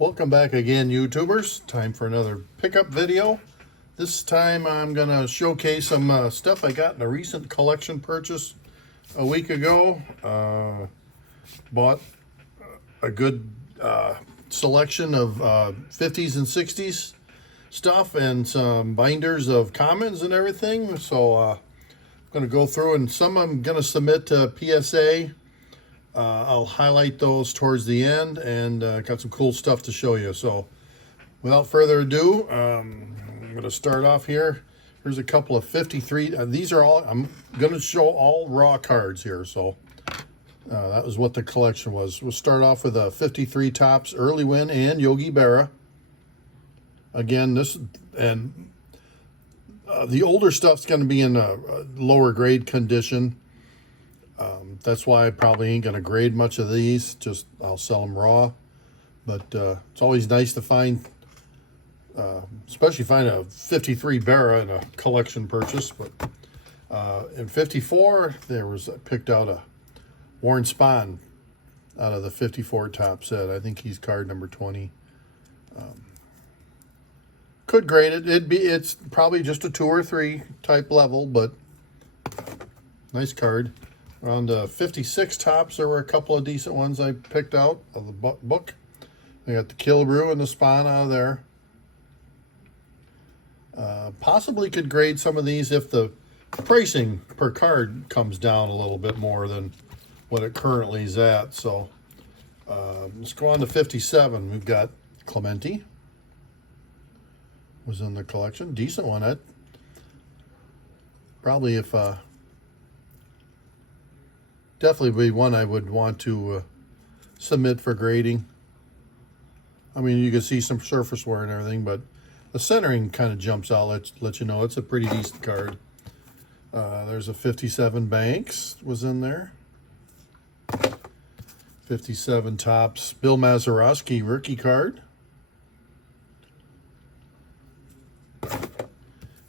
Welcome back again, YouTubers. Time for another pickup video. This time I'm going to showcase some stuff I got in a recent collection purchase a week ago. Bought a good selection of 50s and 60s stuff and some binders of commons and everything. So I'm going to go through, and some I'm going to submit to PSA. I'll highlight those towards the end, and got some cool stuff to show you. So without further ado, I'm going to start off here. Here's a couple of 53. These are all, I'm going to show all raw cards here. So that was what the collection was. We'll start off with a 53 Topps Early Win and Yogi Berra. Again, this and the older stuff's going to be in a lower grade condition. That's why I probably ain't going to grade much of these. Just I'll sell them raw. But it's always nice to find, especially find a 53 Berra in a collection purchase. But in 54, I picked out a Warren Spahn out of the 54 Topps set. I think he's card number 20. Could grade it. It's probably just a 2 or 3 type level, but nice card. On the 56 Topps, there were a couple of decent ones I picked out of the book. I got the Killebrew and the Spahn out of there. Possibly could grade some of these if the pricing per card comes down a little bit more than what it currently is at. So let's go on to 57. We've got Clemente. Was in the collection. Decent one. That probably, if definitely be one I would want to submit for grading. I mean, you can see some surface wear and everything, but the centering kind of jumps out. Let you know it's a pretty decent card. There's a 57 Banks was in there. 57 Topps Bill Mazeroski rookie card.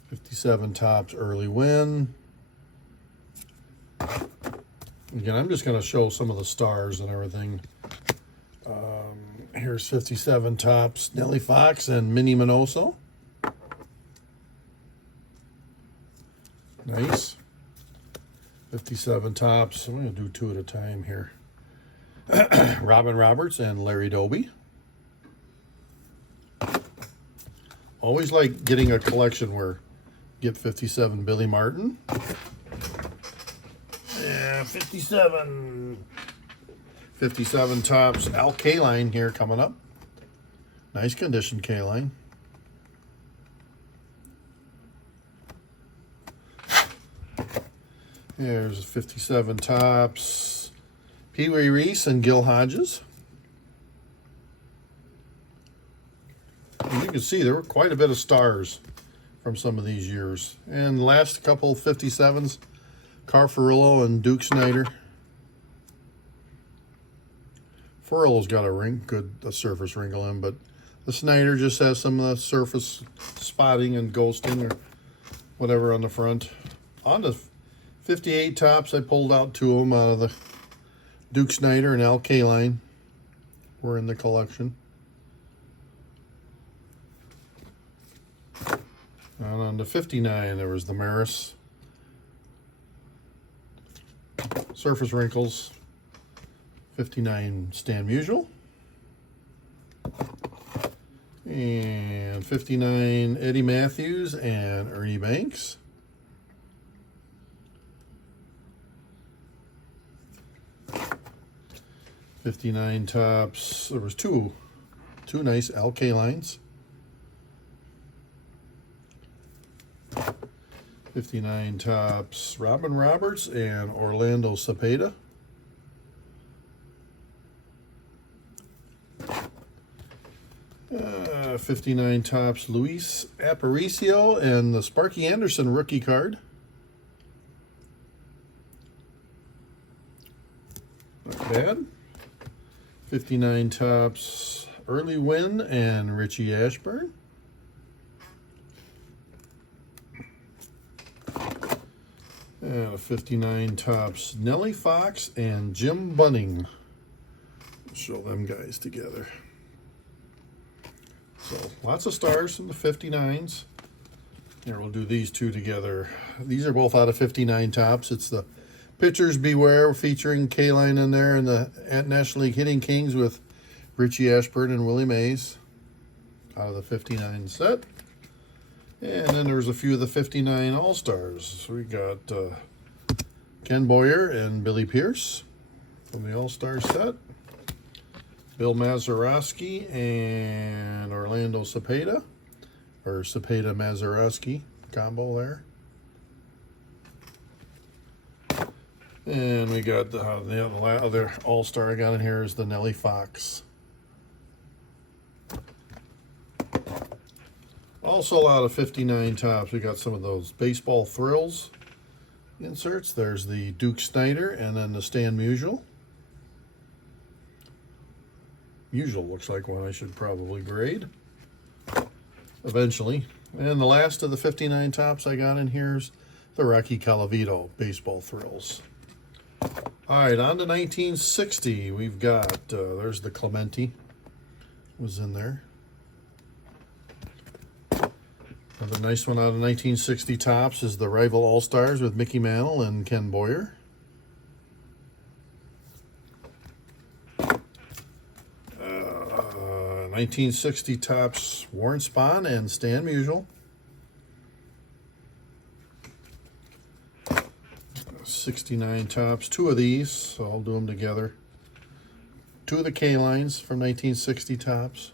57 Topps Early Win. Again, I'm just going to show some of the stars and everything. Here's 57 Topps Nellie Fox and Minnie Minoso. Nice. 57 Topps. I'm going to do 2 at a time here. Robin Roberts and Larry Doby. Always like getting a collection where you get 57 Billy Martin. Yeah, 57 Topps Al Kaline here coming up. Nice condition Kaline. There's 57 Topps Pee Wee Reese and Gil Hodges. And you can see there were quite a bit of stars from some of these years. And last couple 57s, Carl Furillo and Duke Snider. Furillo's got a surface wrinkle in, but the Snider just has some of the surface spotting and ghosting or whatever on the front. On the 58 Topps, I pulled out 2 of them out of the Duke Snider and Al Kaline. Were in the collection. And on the 59, there was the Maris. Surface wrinkles. 59 Stan Musial. And 59 Eddie Matthews and Ernie Banks. '59 Topps. There was two nice Al Kalines. 59 Topps Robin Roberts and Orlando Cepeda. Uh, 59 Topps Luis Aparicio and the Sparky Anderson rookie card. Not bad. 59 Topps Early Win and Richie Ashburn. And a 59 Topps Nellie Fox and Jim Bunning. Show them guys together. So lots of stars in the 59s. Here, we'll do these two together. These are both out of 59 tops. It's the Pitchers Beware featuring K-Line in there, and the National League Hitting Kings with Richie Ashburn and Willie Mays out of the 59 set. And then there's a few of the 59 All-Stars. We got Ken Boyer and Billy Pierce from the All-Star set. Bill Mazeroski and Orlando Cepeda, or Cepeda-Mazeroski combo there. And we got the other All-Star I got in here is the Nellie Fox. Also out of 59 tops, we got some of those Baseball Thrills inserts. There's the Duke Snider and then the Stan Musial. Musial looks like one I should probably grade eventually. And the last of the 59 tops I got in here is the Rocky Colavito Baseball Thrills. All right, on to 1960. We've got, there's the Clemente was in there. Another nice one out of 1960 tops is the Rival All-Stars with Mickey Mantle and Ken Boyer. 1960 tops Warren Spahn and Stan Musial. 69 tops, two of these, so I'll do them together. Two of the K-Lines from 1960 tops.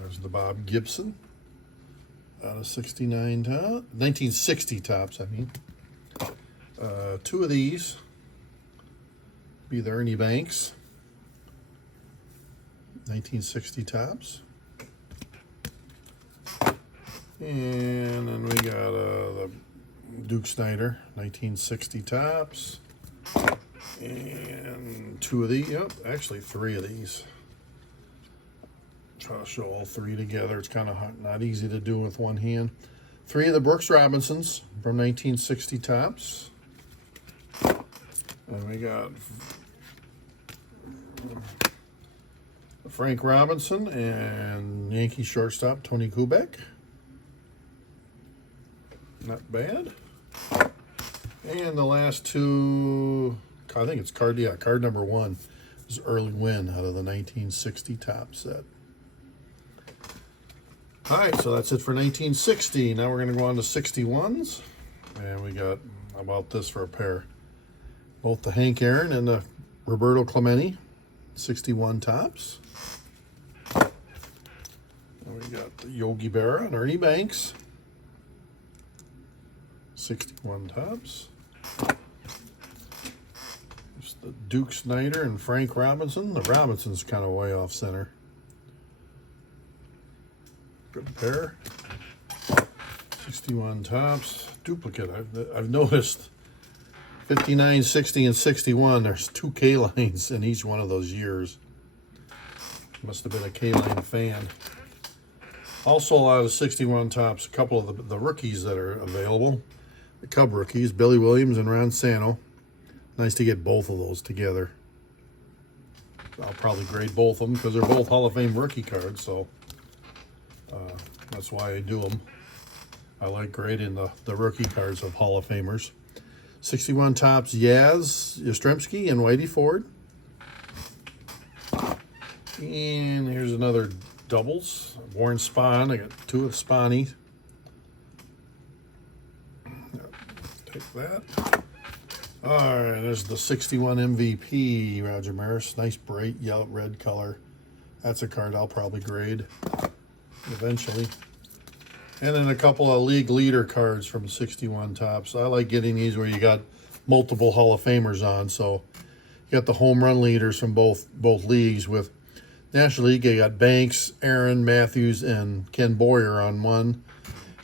There's the Bob Gibson out of 69 top, 1960 tops, I mean. Two of these be the Ernie Banks 1960 tops. And then we got the Duke Snider 1960 tops. And two of these, yep, actually three of these. Try to show all three together. It's kind of not easy to do with one hand. Three of the Brooks Robinsons from 1960 tops. And we got Frank Robinson and Yankee shortstop Tony Kubek. Not bad. And the last two, I think it's card number one is Early Wynn out of the 1960 top set. All right, so that's it for 1960. Now we're going to go on to 61s. And we got, how about this for a pair? Both the Hank Aaron and the Roberto Clemente 61 tops. And we got the Yogi Berra and Ernie Banks 61 tops. There's the Duke Snider and Frank Robinson. The Robinson's kind of way off center. Good pair. 61 tops. Duplicate. I've noticed 59, 60, and 61. There's two K-lines in each one of those years. Must have been a K-line fan. Also out of 61 tops, a couple of the rookies that are available. The Cub rookies, Billy Williams and Ron Santo. Nice to get both of those together. I'll probably grade both of them because they're both Hall of Fame rookie cards, so that's why I do them. I like grading the rookie cards of Hall of Famers. 61 tops, Yaz Yastrzemski and Whitey Ford. And here's another doubles. Warren Spahn. I got two of Spahny. Take that. All right, there's the 61 MVP, Roger Maris. Nice bright yellow red color. That's a card I'll probably grade eventually. And then a couple of league leader cards from 61 tops. I like getting these where you got multiple Hall of Famers on. So you got the home run leaders from both leagues. With National League, you got Banks, Aaron, Matthews, and Ken Boyer on one.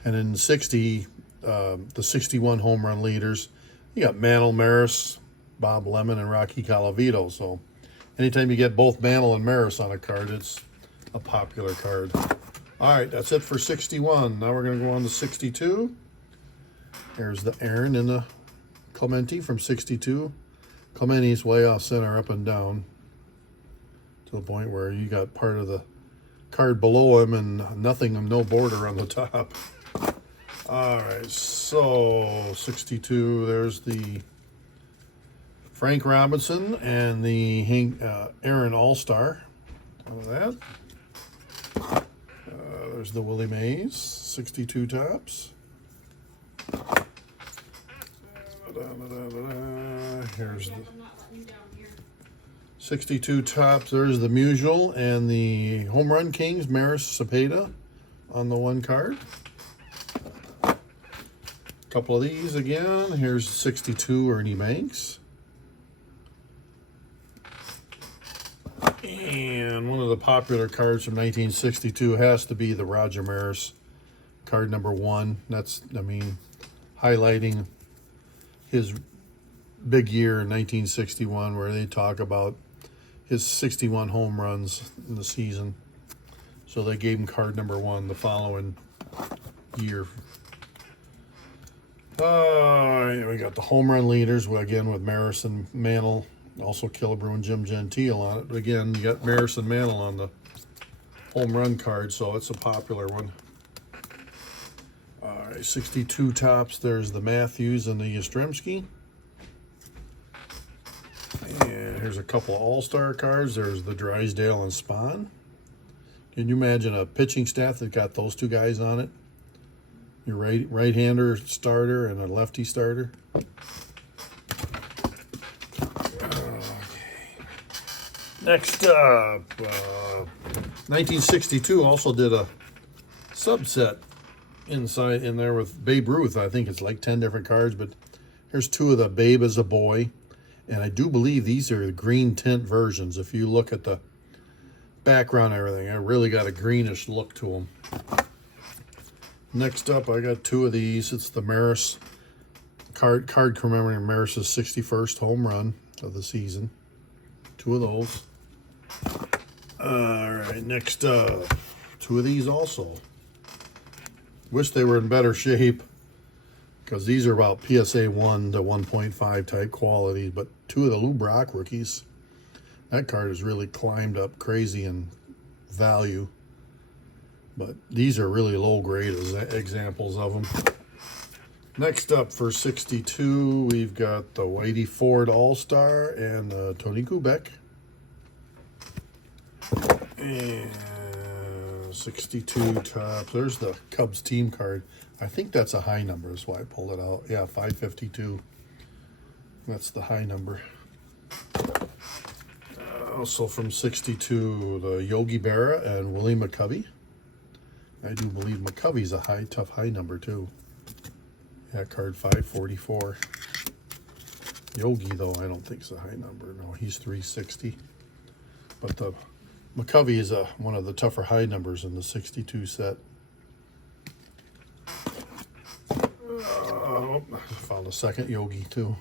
And in 60, the 61 home run leaders, you got Mantle, Maris, Bob Lemon, and Rocky Colavito. So anytime you get both Mantle and Maris on a card, it's a popular card. All right, that's it for 61. Now we're going to go on to 62. There's the Aaron and the Clemente from 62. Clemente's way off center, up and down, to the point where you got part of the card below him and nothing, no border on the top. All right, so 62, there's the Frank Robinson and the Aaron All-Star. Of that. There's the Willie Mays, 62 tops. Here's the 62 tops. There's the Musial and the Home Run Kings, Maris Cepeda on the one card. A couple of these again. Here's 62 Ernie Banks. And one of the popular cards from 1962 has to be the Roger Maris card number 1. That's, I mean, highlighting his big year in 1961, where they talk about his 61 home runs in the season. So they gave him card number 1 the following year. We got the home run leaders, again with Maris and Mantle, also Killebrew and Jim Gentile on it. But again, you got Maris and Mantle on the home run card, so it's a popular one. All right, 62 tops. There's the Matthews and the Yastrzemski. And here's a couple of All-Star cards. There's the Drysdale and Spahn. Can you imagine a pitching staff that got those two guys on it? Your right-hander starter and a lefty starter. Next up, 1962 also did a subset inside in there with Babe Ruth. I think it's like 10 different cards, but here's 2 of the Babe as a boy. And I do believe these are the green tint versions. If you look at the background and everything, I really got a greenish look to them. Next up, I got 2 of these. It's the Maris card commemorating Maris's 61st home run of the season. 2 of those. All right, next up, 2 of these also. Wish they were in better shape, because these are about PSA 1 to 1.5 type quality, but 2 of the Lou Brock rookies. That card has really climbed up crazy in value, but these are really low grade as examples of them. Next up for 62, we've got the Whitey Ford All-Star and Tony Kubek. And 62 top. There's the Cubs team card. I think that's a high number, that's why I pulled it out. Yeah, 552. That's the high number. Also from 62, the Yogi Berra and Willie McCovey. I do believe McCovey's a tough high number too. Yeah, card 544. Yogi, though, I don't think is a high number. No, he's 360. But the McCovey is one of the tougher high numbers in the 62 set. I found a second Yogi, too.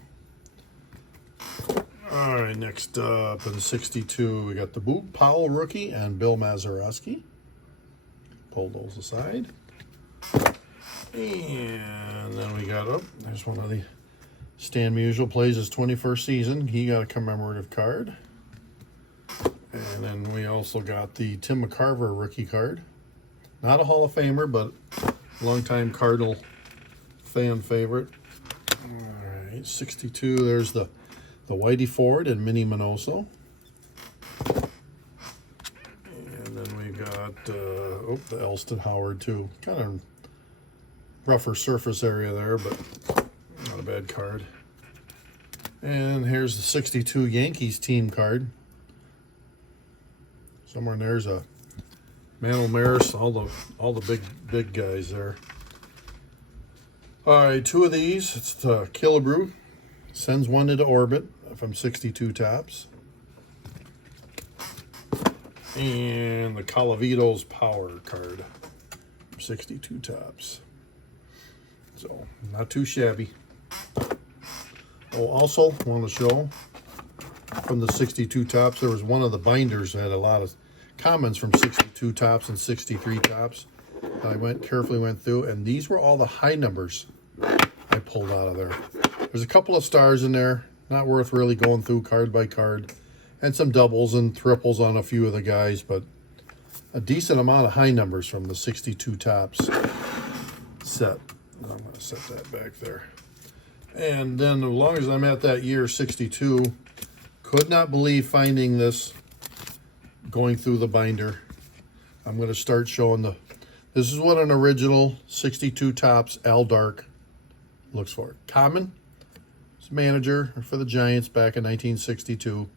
All right, next up in 62, we got the Boop Powell rookie and Bill Mazeroski. Pull those aside. And then we got, there's one of the Stan Musial, plays his 21st season. He got a commemorative card. And then we also got the Tim McCarver rookie card. Not a Hall of Famer, but longtime Cardinal fan favorite. All right, 62, there's the Whitey Ford and Minnie Minoso. And then we got the Elston Howard too. Kind of rougher surface area there, but not a bad card. And here's the 62 Yankees team card. Somewhere in there's a Mantle, Maris, all the big guys there. All right, 2 of these. It's the Killebrew. Sends one into orbit from 62 tops. And the Calavitos Power card, 62 tops. So, not too shabby. Oh, also, want to show from the 62 tops, there was one of the binders that had a lot of comments from 62 tops and 63 tops. I carefully went through, and these were all the high numbers I pulled out of there. There's a couple of stars in there, Not worth really going through card by card. And some doubles and triples on a few of the guys, but a decent amount of high numbers from the 62 Topps set. I'm going to set that back there. And then as long as I'm at that year 62, could not believe finding this going through the binder. I'm going to start showing this is what an original 62 Topps Al Dark looks for. Common. It's manager for the Giants back in 1962.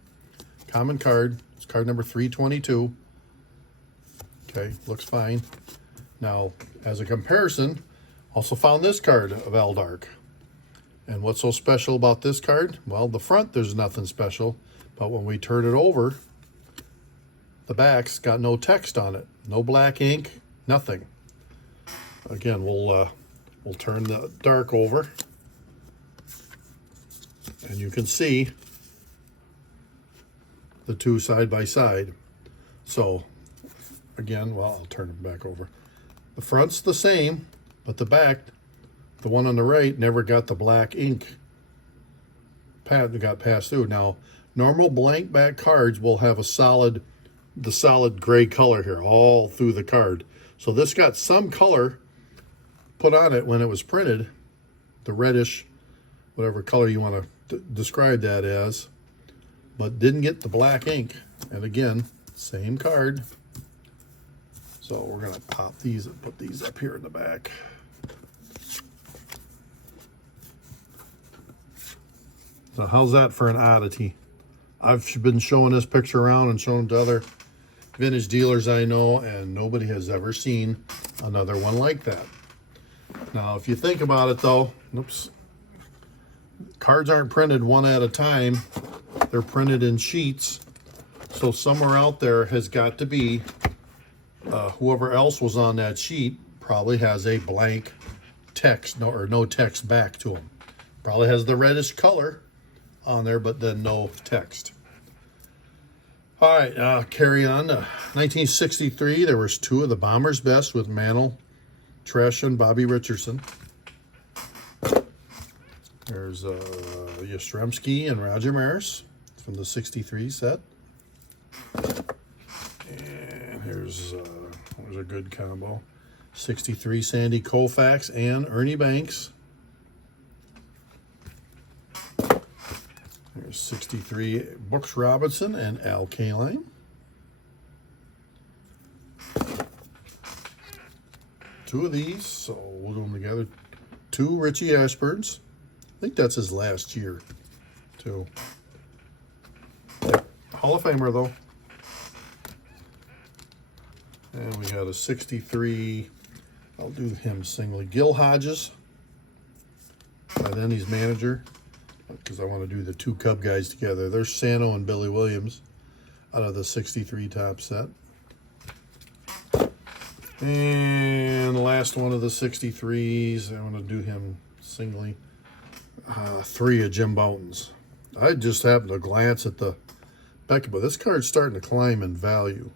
Common card. It's card number 322. Okay, looks fine. Now, as a comparison, also found this card of Al Dark. And what's so special about this card? Well, the front, there's nothing special. But when we turn it over, the back's got no text on it. No black ink, nothing. Again, we'll turn the dark over. And you can see the two side by side. So, again, well, I'll turn it back over. The front's the same, but the back, the one on the right, never got the black ink got passed through. Now, normal blank back cards will have the solid gray color here all through the card. So this got some color put on it when it was printed, the reddish, whatever color you want to describe that as, but didn't get the black ink. And again, same card. So we're going to pop these and put these up here in the back. So how's that for an oddity? I've been showing this picture around and showing to other vintage dealers I know, and nobody has ever seen another one like that. Now, if you think about it though, oops, cards aren't printed one at a time. They're printed in sheets. So somewhere out there has got to be, whoever else was on that sheet probably has a blank text, no text back to them. Probably has the reddish color on there, but then no text. All right, carry on. 1963, there was two of the Bombers' Best with Mantle, Tresh, and Bobby Richardson. There's Yastrzemski and Roger Maris from the 63 set. And here's a good combo. 63 Sandy Koufax and Ernie Banks. There's 63 Brooks Robinson and Al Kaline. Two of these, so we'll do them together. Two Richie Ashburns. I think that's his last year, too. Yep. Hall of Famer, though. And we got a 63, I'll do him singly, Gil Hodges. By then he's manager, because I want to do the two Cub guys together. There's Sano and Billy Williams out of the 63 Topps set. And the last one of the 63s, I want to do him singly. Three of Jim Bouton's. I just happened to glance at the back, but this card's starting to climb in value.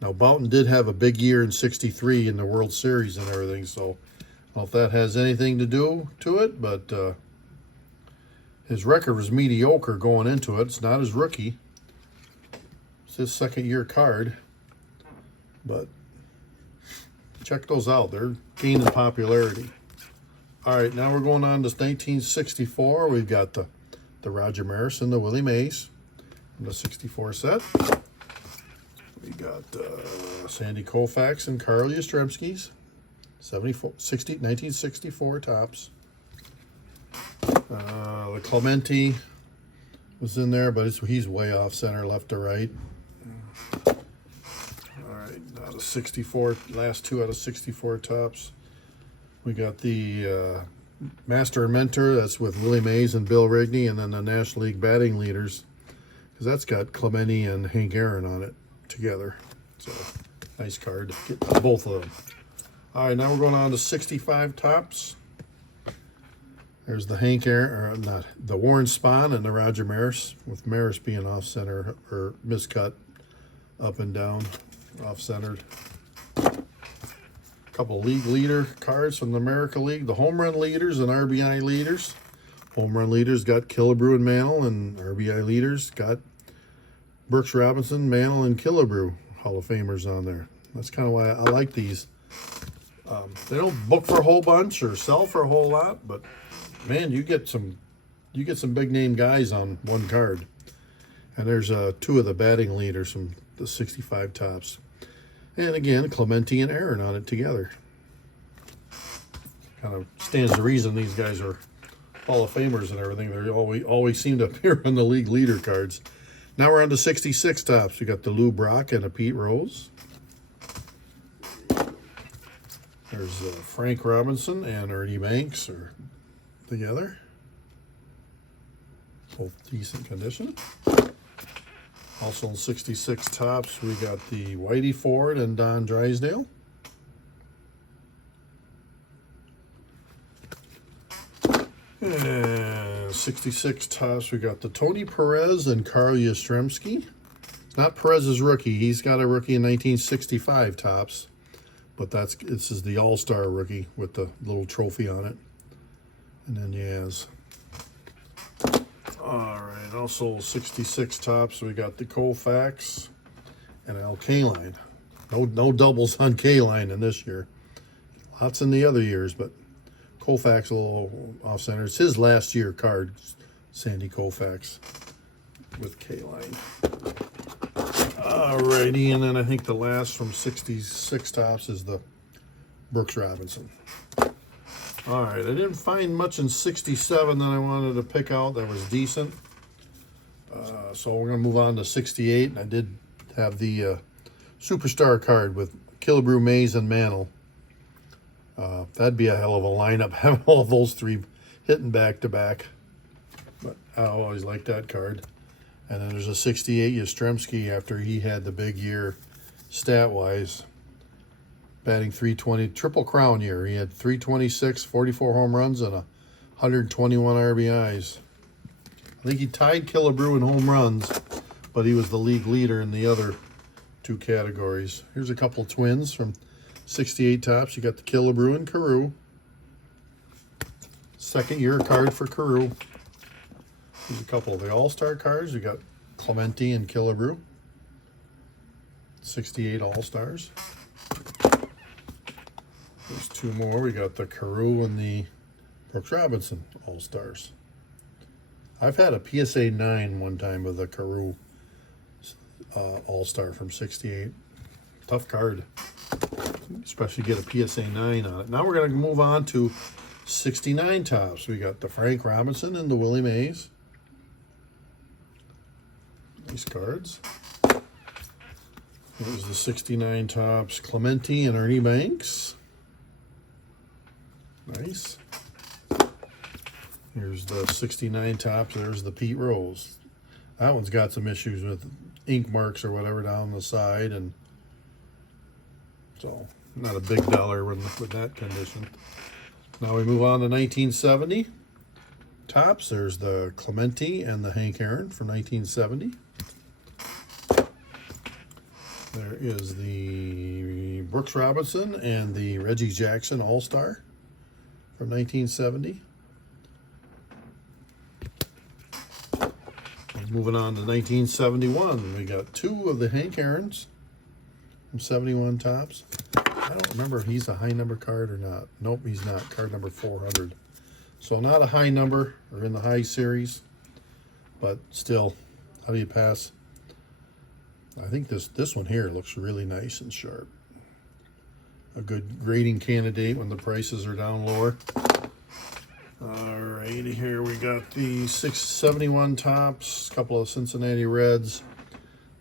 Now, Bouton did have a big year in 63 in the World Series and everything, so I don't know if that has anything to do to it, but his record was mediocre going into it. It's not his rookie. It's his second-year card, but check those out. They're gaining popularity. All right, now we're going on to 1964. We've got the Roger Maris and the Willie Mays in the 64 set. We got Sandy Koufax and Carl Yastrzemski's 1964 Topps. The Clemente was in there, but he's way off center, left to right. All right, now the 64, last two out of 64 Topps. We got the Master and Mentor, that's with Willie Mays and Bill Rigney, and then the National League batting leaders, because that's got Clemente and Hank Aaron on it together. So, nice card. Get both of them. All right, now we're going on to 65 Topps. There's the Hank Aaron, or not, the Warren Spahn and the Roger Maris, with Maris being off-center, or miscut, up and down, off-centered. Couple league leader cards from the America League, the home run leaders and RBI leaders. Home run leaders got Killebrew and Mantle, and RBI leaders got Brooks Robinson, Mantle, and Killebrew Hall of Famers on there. That's kind of why I like these. They don't book for a whole bunch or sell for a whole lot, but man, you get some big name guys on one card. And there's two of the batting leaders from the 65 Topps. And again, Clemente and Aaron on it together. Kind of stands to reason these guys are Hall of Famers and everything. They always seem to appear on the league leader cards. Now we're on to 66 Topps. We got the Lou Brock and a Pete Rose. There's Frank Robinson and Ernie Banks are together. Both decent condition. Also in 66 Topps, we got the Whitey Ford and Don Drysdale. And 66 Topps, we got the Tony Perez and Carl Yastrzemski. It's not Perez's rookie. He's got a rookie in 1965 Topps. But this is the All-Star rookie with the little trophy on it. And then Yaz. All right, also 66 Topps, we got the Koufax and Al Kaline. No doubles on Kaline in this year. Lots in the other years, but Koufax a little off-center. It's his last year card, Sandy Koufax with Kaline. All righty, and then I think the last from 66 Topps is the Brooks Robinson. All right, I didn't find much in 67 that I wanted to pick out that was decent. So we're going to move on to 68. And I did have the Superstar card with Killebrew, Mays, and Mantle. That'd be a hell of a lineup, having all of those three hitting back-to-back. But I always like that card. And then there's a 68 Yastrzemski after he had the big year stat-wise. Batting 320, Triple Crown year. He had 326, 44 home runs, and 121 RBIs. I think he tied Killebrew in home runs, but he was the league leader in the other two categories. Here's a couple twins from 68 Topps. You got the Killebrew and Carew. Second year card for Carew. Here's a couple of the All-Star cards. You got Clemente and Killebrew. 68 All-Stars. There's two more. We got the Carew and the Brooks Robinson All-Stars. I've had a PSA 9 one time with a Carew All-Star from 68. Tough card. Especially get a PSA 9 on it. Now we're going to move on to 69 Topps. We got the Frank Robinson and the Willie Mays. Nice cards. There's the 69 Topps Clemente and Ernie Banks. Nice. Here's the 69 Topps. There's the Pete Rose. That one's got some issues with ink marks or whatever down the side, and so not a big dollar with that condition. Now we move on to 1970 Topps. There's the Clemente and the Hank Aaron from 1970. There is the Brooks Robinson and the Reggie Jackson All-Star from 1970. Moving on to 1971, we got two of the Hank Aarons from 71 Topps. I don't remember if he's a high number card or not. Nope, he's not. Card number 400. So not a high number or in the high series, but still, how do you pass? I think this one here looks really nice and sharp. A good grading candidate when the prices are down lower. All right, here we got the 671 Topps, a couple of Cincinnati Reds,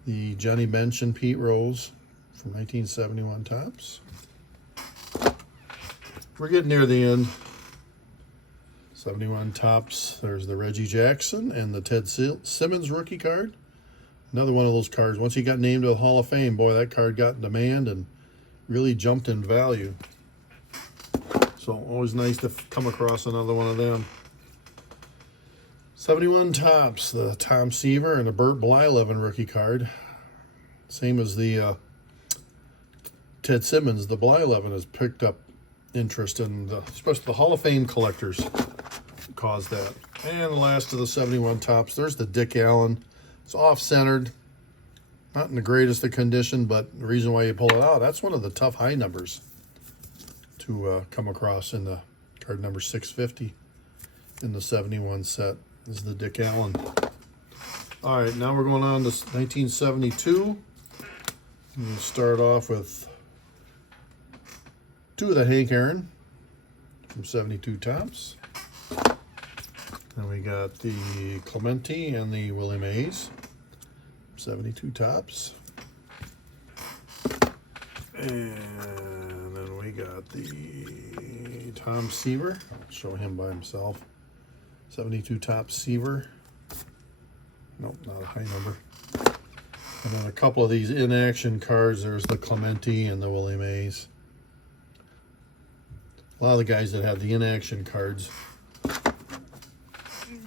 the Johnny Bench and Pete Rose from 1971 Topps. We're getting near the end. 71 Topps, there's the Reggie Jackson and the Ted Simmons rookie card. Another one of those cards. Once he got named to the Hall of Fame, boy, that card got in demand and really jumped in value. So always nice to come across another one of them. 71 Topps, the Tom Seaver and the Bert Blyleven rookie card. Same as the Ted Simmons. The Blyleven has picked up interest in, especially the Hall of Fame collectors caused that. And the last of the 71 Topps. There's the Dick Allen. It's off-centered. Not in the greatest of condition, but the reason why you pull it out, that's one of the tough high numbers to come across in the card number 650 in the 71 set. This is the Dick Allen. All right, now we're going on to 1972. We'll start off with two of the Hank Aaron from 72 Topps. Then we got the Clemente and the Willie Mays, 72 Topps. And then we got the Tom Seaver. I'll show him by himself. 72 Topps Seaver. Nope, not a high number. And then a couple of these in-action cards. There's the Clemente and the Willie Mays. A lot of the guys that have the in-action cards,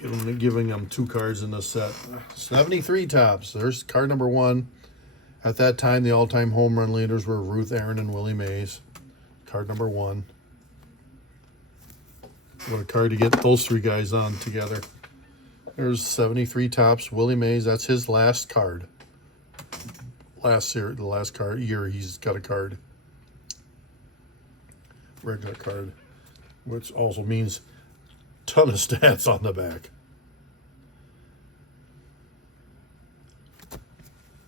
giving them two cards in this set. 73 Topps. There's card number 1. At that time, the all-time home run leaders were Ruth Aaron and Willie Mays. Card number 1. What a card to get those three guys on together. There's 73 Topps. Willie Mays, that's his last card. The last card year he's got a card. Regular card. Which also means ton of stats on the back.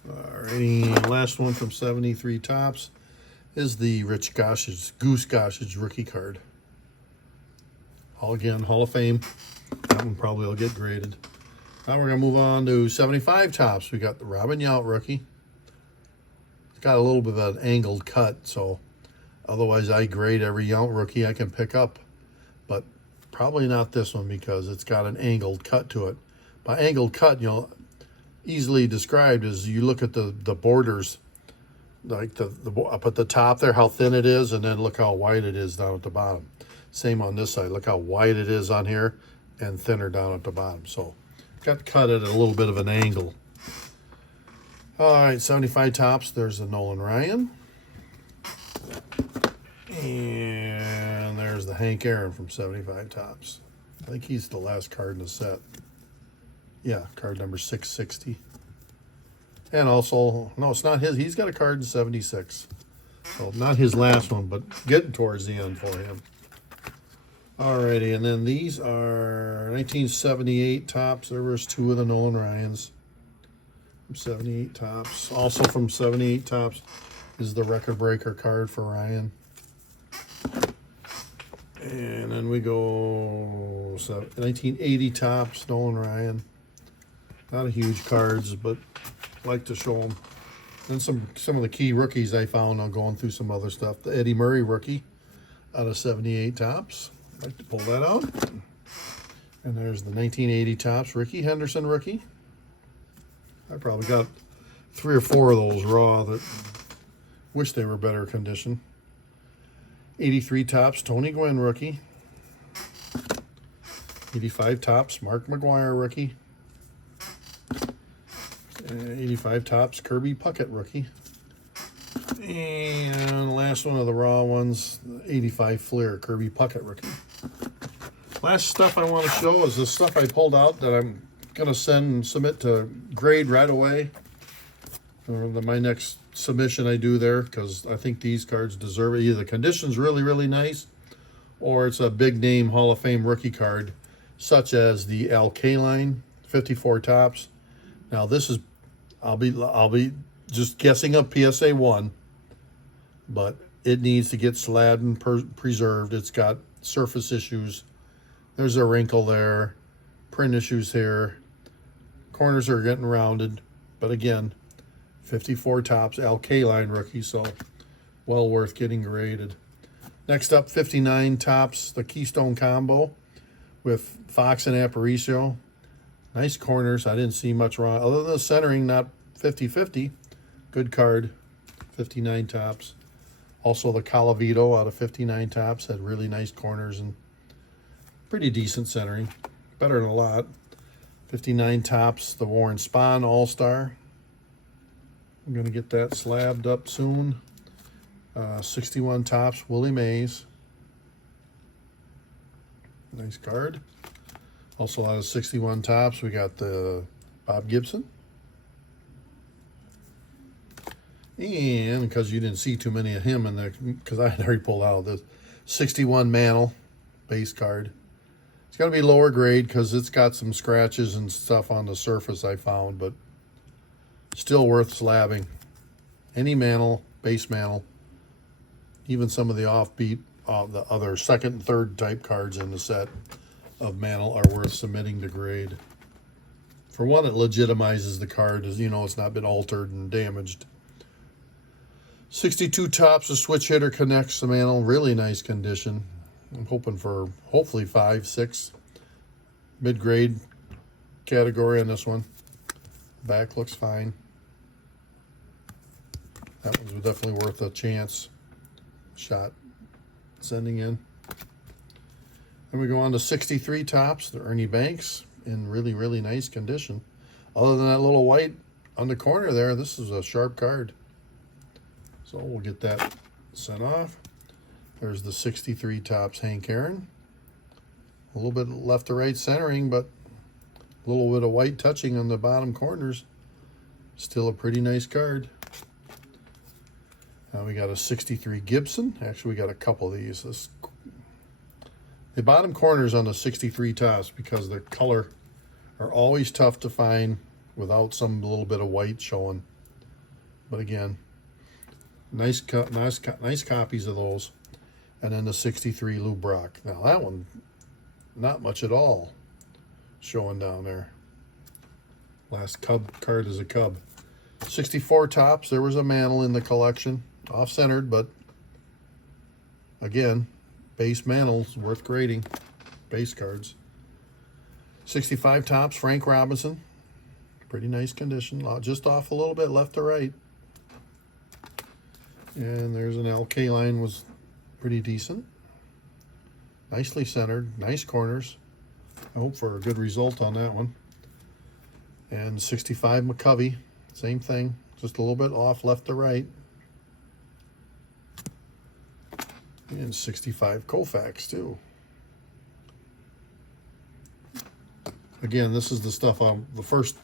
Alrighty, last one from 73 Topps is the Rich Gossage, Goose Gossage rookie card. All again, Hall of Fame. That one probably will get graded. Now we're going to move on to 75 Topps. We got the Robin Yount rookie. It's got a little bit of an angled cut, so otherwise I grade every Yount rookie I can pick up. But probably not this one because it's got an angled cut to it. By angled cut, easily described as you look at the borders, like the up at the top there, how thin it is, and then look how wide it is down at the bottom. Same on this side. Look how wide it is on here and thinner down at the bottom. So got cut at a little bit of an angle. All right, 75 Topps. There's the Nolan Ryan. And there's the Hank Aaron from 75 Topps. I think he's the last card in the set. Yeah, card number 660. And also, no, it's not his. He's got a card in 76. So not his last one, but getting towards the end for him. Alrighty, and then these are 1978 Topps. There was two of the Nolan Ryans from 78 Topps. Also from 78 Topps is the record breaker card for Ryan. And then we go 1980 Topps, Nolan Ryan. Not a huge cards, but like to show them. Then some of the key rookies I found. I'm going through some other stuff. The Eddie Murray rookie out of 78 Topps. I'd like to pull that out. And there's the 1980 Topps Ricky Henderson rookie. I probably got 3 or 4 of those raw that wish they were better condition. 83 Topps Tony Gwynn rookie. 85 Topps Mark McGwire rookie. 85 Topps Kirby Puckett rookie. And the last one of the raw ones, 85 Fleer Kirby Puckett rookie. Last stuff I want to show is the stuff I pulled out that I'm going to submit to grade right away. My next submission I do there, because I think these cards deserve it. Either the condition's really, really nice, or it's a big name Hall of Fame rookie card, such as the Al Kaline 54 Topps. Now this is, I'll be just guessing up PSA 1, but it needs to get slabbed and preserved. It's got surface issues. There's a wrinkle there, print issues here. Corners are getting rounded, but again, 54 Topps Al Kaline rookie, so well worth getting graded. Next up, 59 Topps, the Keystone Combo with Fox and Aparicio. Nice corners. I didn't see much wrong. Other than the centering, not 50-50. Good card. 59 Topps. Also, the Calavito out of 59 Topps had really nice corners and pretty decent centering. Better than a lot. 59 Topps, the Warren Spahn All-Star. I'm going to get that slabbed up soon. 61 Topps, Willie Mays. Nice card. Also out of 61 Topps, we got the Bob Gibson. And because you didn't see too many of him in there, because I had already pulled out the 61 Mantle base card. It's going to be lower grade because it's got some scratches and stuff on the surface I found, but still worth slabbing. Any Mantle, base Mantle, even some of the offbeat, the other second and third type cards in the set of Mantle are worth submitting to grade. For one, it legitimizes the card, as you know, it's not been altered and damaged. 62 Topps, the switch hitter connects the Mantle, really nice condition. I'm hoping for hopefully 5, 6 mid-grade category on this one. Back looks fine. That one's definitely worth a chance shot sending in. Then we go on to 63 Topps, the Ernie Banks, in really, really nice condition. Other than that little white on the corner there, this is a sharp card. So we'll get that sent off. There's the 63 Topps Hank Aaron. A little bit left to right centering, but a little bit of white touching on the bottom corners. Still a pretty nice card. Now we got a 63 Gibson. Actually, we got a couple of these. The bottom corners on the 63 Topps, because the color are always tough to find without some little bit of white showing. But again, nice copies of those. And then the 63 Lou Brock. Now that one, not much at all showing down there. Last Cub card is a Cub. 64 Topps, there was a Mantle in the collection. Off-centered, but again, base Mantles worth grading. Base cards. 65 Topps, Frank Robinson. Pretty nice condition. Just off a little bit left to right. And there's an LK line, was pretty decent. Nicely centered, nice corners. I hope for a good result on that one. And 65 McCovey, same thing, just a little bit off left to right. And 65 Koufax too. Again, this is the stuff the first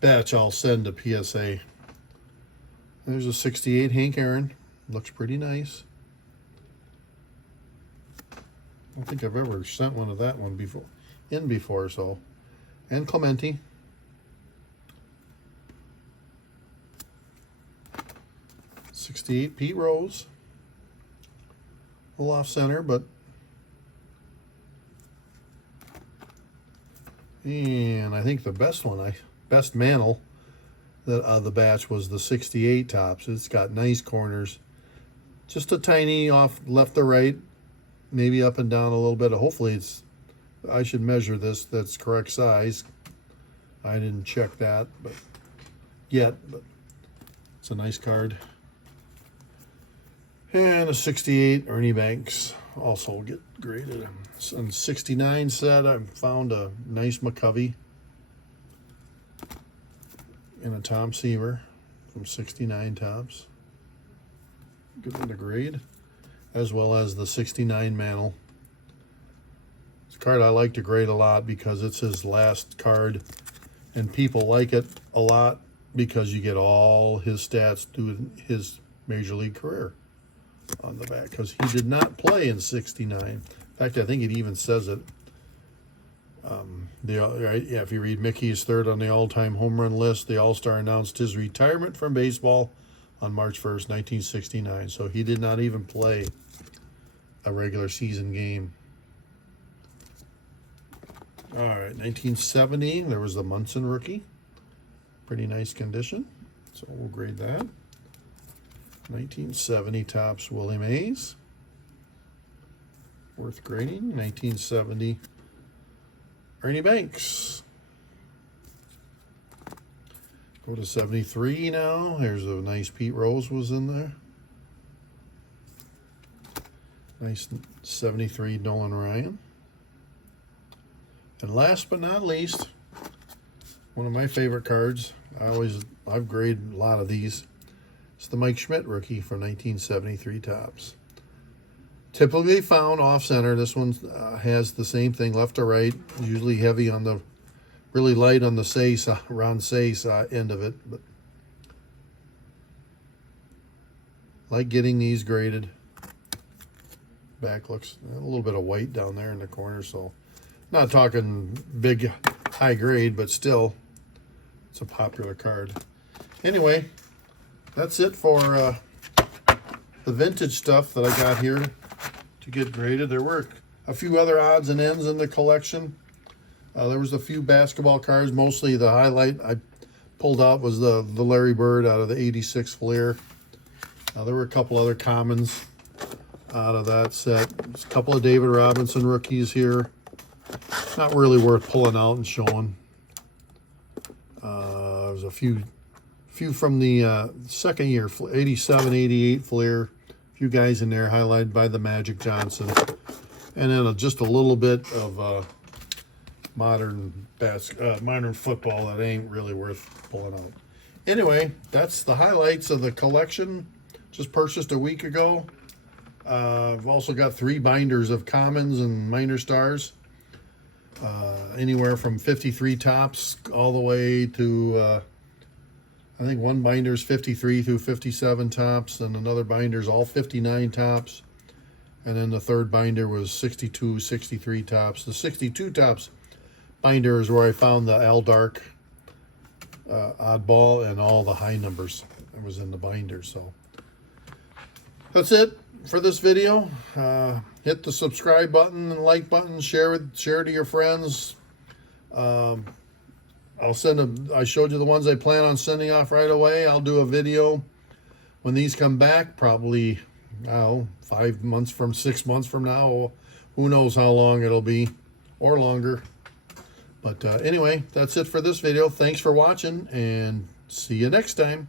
batch I'll send to PSA. There's a 68 Hank Aaron. Looks pretty nice. I don't think I've ever sent one of that one before, so. And Clemente. '68 Pete Rose. A little off center, but. And I think the best Mantle that the batch was the 68 Topps. It's got nice corners. Just a tiny off left to right, maybe up and down a little bit. Hopefully I should measure this, that's correct size. I didn't check that but it's a nice card. And a 68 Ernie Banks also will get graded. On 69 set, I found a nice McCovey and a Tom Seaver from 69 Topps. Good one to grade. As well as the 69 Mantle. It's a card I like to grade a lot because it's his last card. And people like it a lot because you get all his stats through his Major League career on the back. Because he did not play in 69. In fact, I think it even says it. If you read Mickey is third on the all-time home run list, the All-Star announced his retirement from baseball on March 1st, 1969. So he did not even play a regular season game. All right, 1970, there was the Munson rookie. Pretty nice condition. So we'll grade that. 1970 Topps Willie Mays. Worth grading. 1970 Ernie Banks. Go to 73 now. There's a nice Pete Rose was in there. Nice 73 Nolan Ryan. And last but not least, one of my favorite cards. I've graded a lot of these. It's the Mike Schmidt rookie from 1973 Topps. Typically found off center. This one has the same thing, left to right. Usually heavy on the, really light on the Sace, Ron Sace end of it. But like getting these graded. Back looks a little bit of white down there in the corner, so not talking big high grade, but still it's a popular card. Anyway, that's it for the vintage stuff that I got here to get graded. There were a few other odds and ends in the collection. There was a few basketball cards. Mostly the highlight I pulled out was the Larry Bird out of the '86 Fleer. There were a couple other commons out of that set. There's a couple of David Robinson rookies here. Not really worth pulling out and showing. There's a few from the second year, 87, 88 Fleer. A few guys in there highlighted by the Magic Johnson. And then just a little bit of modern football that ain't really worth pulling out. Anyway, that's the highlights of the collection. Just purchased a week ago. I've also got 3 binders of commons and minor stars. Anywhere from 53 tops all the way to, I think one binder's 53 through 57 tops, and another binder's all 59 tops. And then the third binder was 62, 63 tops. The 62 tops binder is where I found the Al Dark oddball and all the high numbers that was in the binder. So that's it for this video. Hit the subscribe button and like button, share to your friends. I showed you the ones I plan on sending off right away. I'll do a video when these come back, probably, I don't know, 5 months from 6 months from now. Who knows how long it'll be, or longer. But anyway, that's it for this video. Thanks for watching, and see you next time.